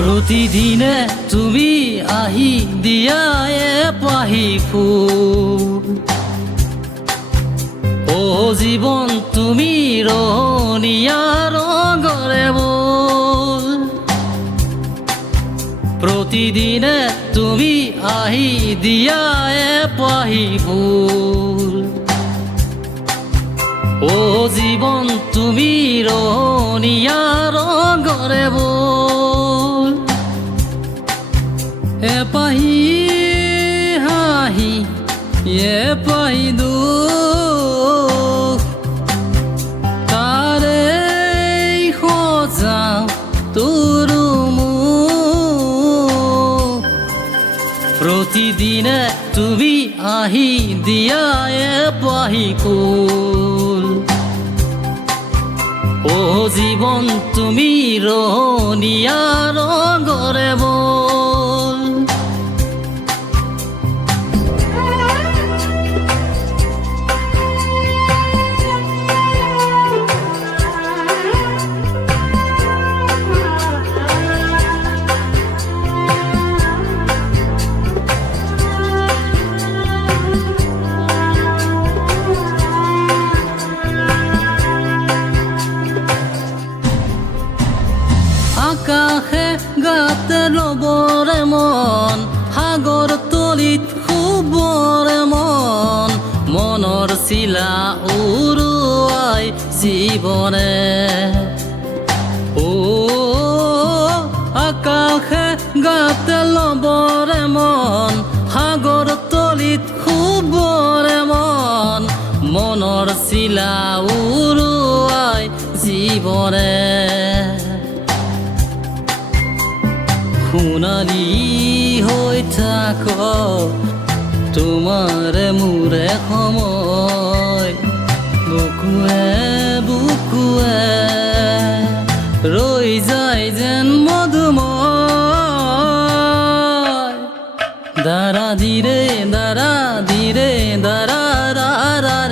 প্ৰতিদিনে তুমি আহি দিয়া এপাহি ফুল ও জীৱন তুমি ৰঙীয়া ৰঙৰে বল প্ৰতিদিনে তুমি আহি দিয়া এপাহি ফুল ও জীৱন তুমি ৰঙীয়া ৰঙৰে বল এপাহি হাঁহি এপাহি দুখ তাৰে সজাওঁ তোৰ মুখ প্ৰতিদিনে তুমি আহি দিয়া এপাহি ফুল ও জীৱন তুমি ৰঙীয়া ৰঙৰে বল আকাশে গাতে ৰবৰে মন সাগৰ তলিত শুবৰে মন মনৰ চিলা উৰুৱাই জীৱনে ও আকাশে গাতে ল'বৰে মন সাগৰ তলিত শুবৰে মন মনৰ চিলা উৰুৱাই জীৱনে সোণালী হৈ থাক তোমাৰে মোৰে সময় বুকুৱে বুকুৱে ৰৈ যায় যেন মধুময় দাৰা ধীৰে দাৰা ধীৰে দাৰা ৰা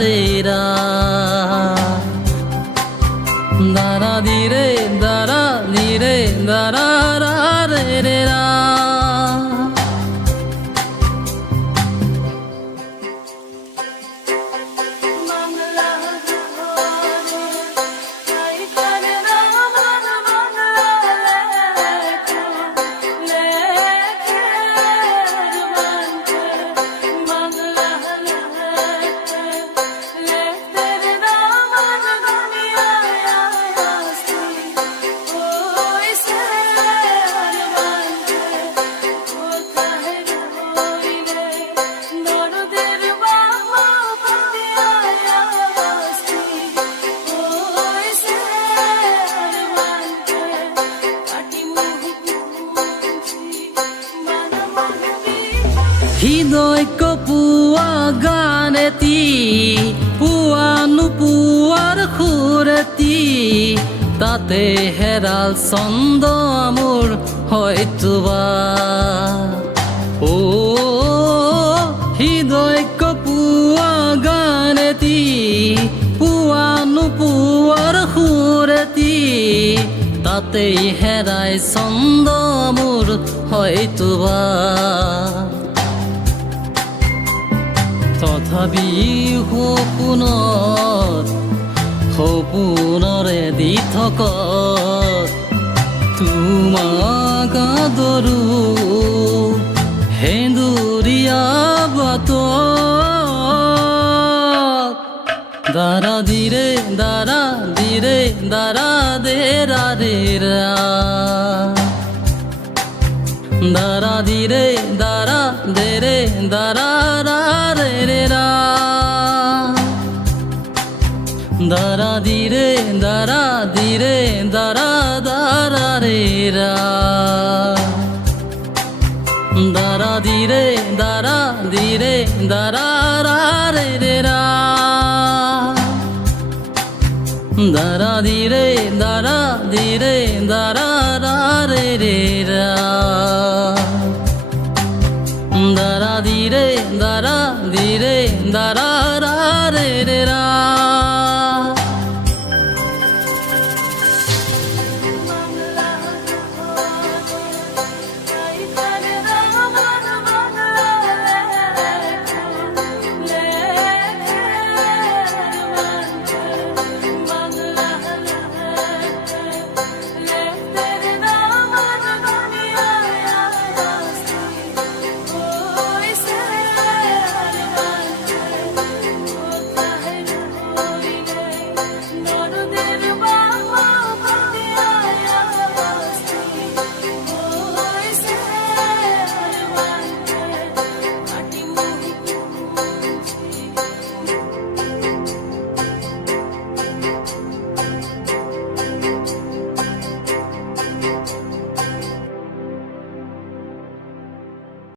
ৰে ৰা দাৰা ধীৰে দাৰা ধীৰে দাৰা রা রে রে রা হৃদয় কপুৱা গানেতি পুৱা নোপোৱাৰ সুৰেতি তাতে হেৰাল চন্দ মোৰ হয়তোবা ও হৃদয় কপুৱা গানেতি পুৱা নোপোৱাৰ সুৰেতি তাতেই হেৰাই চন্দ মোৰ হয়তোবা তথাপি সপোনৰে দি থক তোমাক আদৰো সেন্দুৰীয়া বাটত দাৰা ধীৰে দাৰা ধীৰে দাৰা দে ৰা ৰে ৰা দাৰা ধীৰে দাৰা দে রে দাৰা রা রে রে রা দারা ধীরে দারা ধীরে দারা দারা রে রা দারা ধীরে দারা ধীরে দারা রা রে রে রা দারা ধীরে দারা ধীরে দারা রা রে রে রা দারা ধীরে দারা ধীরে দারা